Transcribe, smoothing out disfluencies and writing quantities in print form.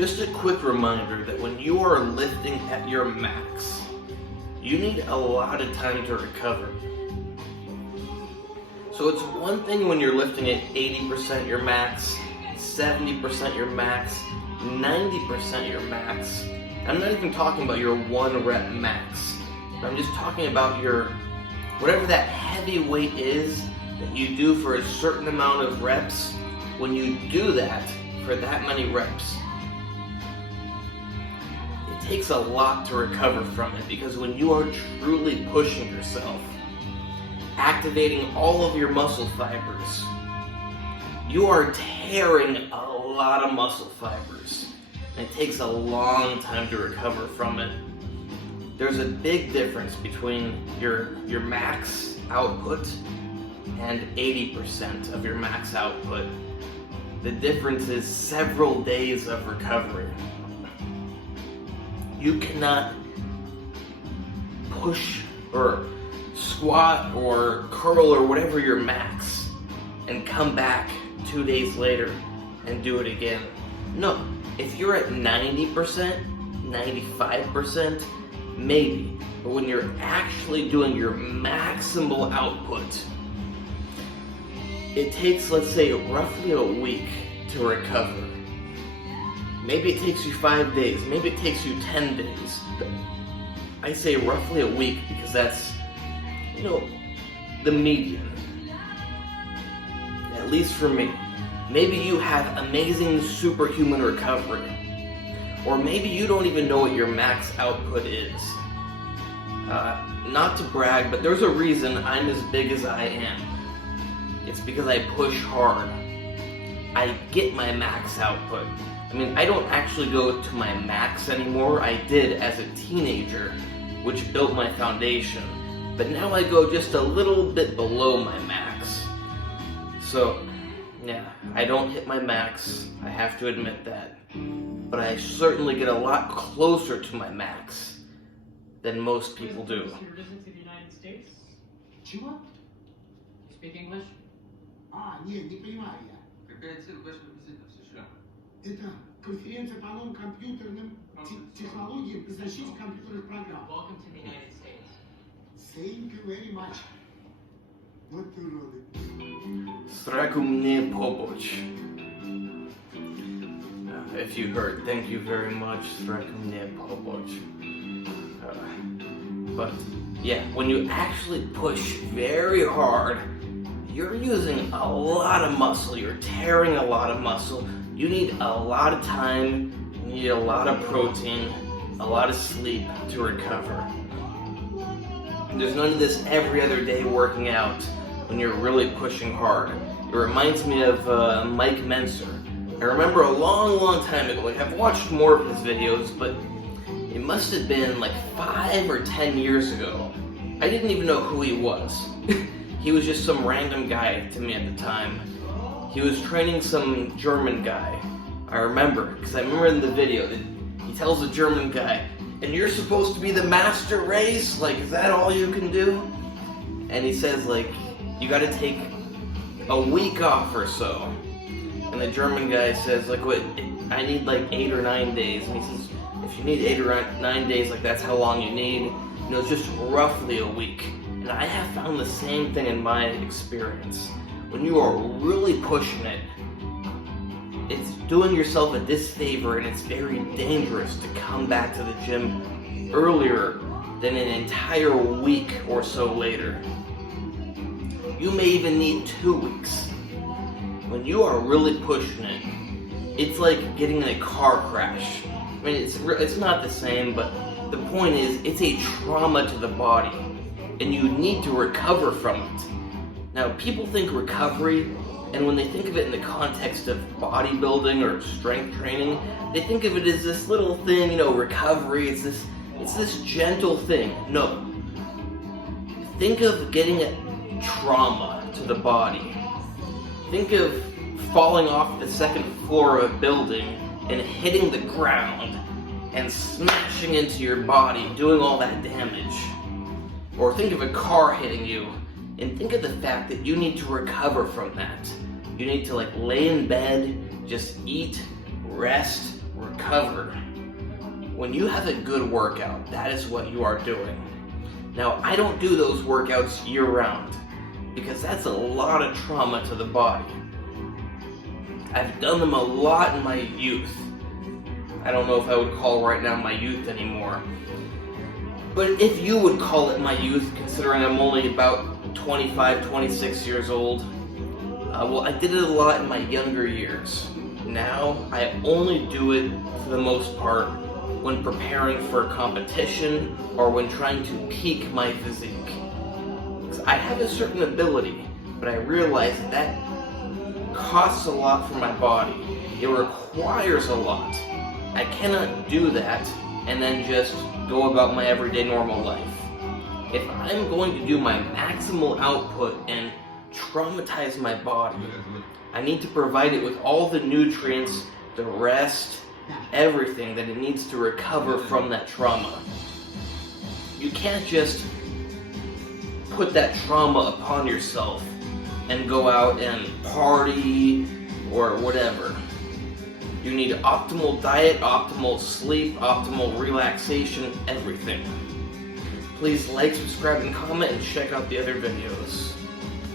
Just a quick reminder that when you are lifting at your max, you need a lot of time to recover. So it's one thing when you're lifting at 80% your max, 70% your max, 90% your max. I'm not even talking about your 1 rep max. I'm just talking about your, whatever that heavy weight is that you do for a certain amount of reps. When you do that for that many reps, it takes a lot to recover from it, because when you are truly pushing yourself, activating all of your muscle fibers, you are tearing a lot of muscle fibers, and it takes a long time to recover from it. There's a big difference between your max output and 80% of your max output. The difference is several days of recovery. You cannot push or squat or curl or whatever your max and come back 2 days later and do it again. No, if you're at 90%, 95%, maybe. But when you're actually doing your maximal output, it takes, let's say, roughly a week to recover. Maybe it takes you 5 days, maybe it takes you 10 days. I say roughly a week because that's, the median. At least for me. Maybe you have amazing superhuman recovery. Or maybe you don't even know what your max output is. Not to brag, but there's a reason I'm as big as I am. It's because I push hard. I get my max output. I mean, I don't actually go to my max anymore. I did as a teenager, which built my foundation. But now I go just a little bit below my max. So, yeah, I don't hit my max. I have to admit that. But I certainly get a lot closer to my max than most people do. Your visit to the United States? Чего? You speak English? Не понимаю я. Какая цель вашего визита в США? Это конференция по новым компьютерным технологиям и защите компьютерных программ. Welcome to the United States. Thank you very much. Вот уроды. Sraku mnie poboć. If you heard, thank you very much. Sraku mnie poboć. But yeah, when you actually push very hard, you're using a lot of muscle. You're tearing a lot of muscle. You need a lot of time. You need a lot of protein, a lot of sleep to recover. And there's none of this every other day working out when you're really pushing hard. It reminds me of Mike Menser. I remember a long time ago, I've watched more of his videos, but it must have been like 5 or 10 years ago. I didn't even know who he was. He was just some random guy to me at the time. He was training some German guy. I remember, because I remember in the video that he tells the German guy, and you're supposed to be the master race? Like, is that all you can do? And he says, like, you gotta take a week off or so. And the German guy says, like, what, I need like 8 or 9 days. And he says, if you need 8 or 9 days, like, that's how long you need. It's just roughly a week. And I have found the same thing in my experience. When you are really pushing it, it's doing yourself a disfavor, and it's very dangerous to come back to the gym earlier than an entire week or so later. You may even need 2 weeks. When you are really pushing it, it's like getting in a car crash. I mean, it's not the same, but the point is, it's a trauma to the body, and you need to recover from it. Now, people think recovery, and when they think of it in the context of bodybuilding or strength training, they think of it as this little thing, recovery, it's this gentle thing. No. Think of getting a trauma to the body. Think of falling off the second floor of a building and hitting the ground and smashing into your body, doing all that damage. Or think of a car hitting you, and think of the fact that you need to recover from that. You need to lay in bed, just eat, rest, recover. When you have a good workout, that is what you are doing. Now, I don't do those workouts year-round because that's a lot of trauma to the body. I've done them a lot in my youth. I don't know if I would call right now my youth anymore. But if you would call it my youth, considering I'm only about 25, 26 years old, well, I did it a lot in my younger years. Now, I only do it, for the most part, when preparing for a competition or when trying to peak my physique. Because I have a certain ability, but I realize that costs a lot for my body. It requires a lot. I cannot do that and then just go about my everyday normal life. If I'm going to do my maximal output and traumatize my body, I need to provide it with all the nutrients, the rest, everything that it needs to recover from that trauma. You can't just put that trauma upon yourself and go out and party or whatever. You need optimal diet, optimal sleep, optimal relaxation, everything. Please like, subscribe, and comment, and check out the other videos.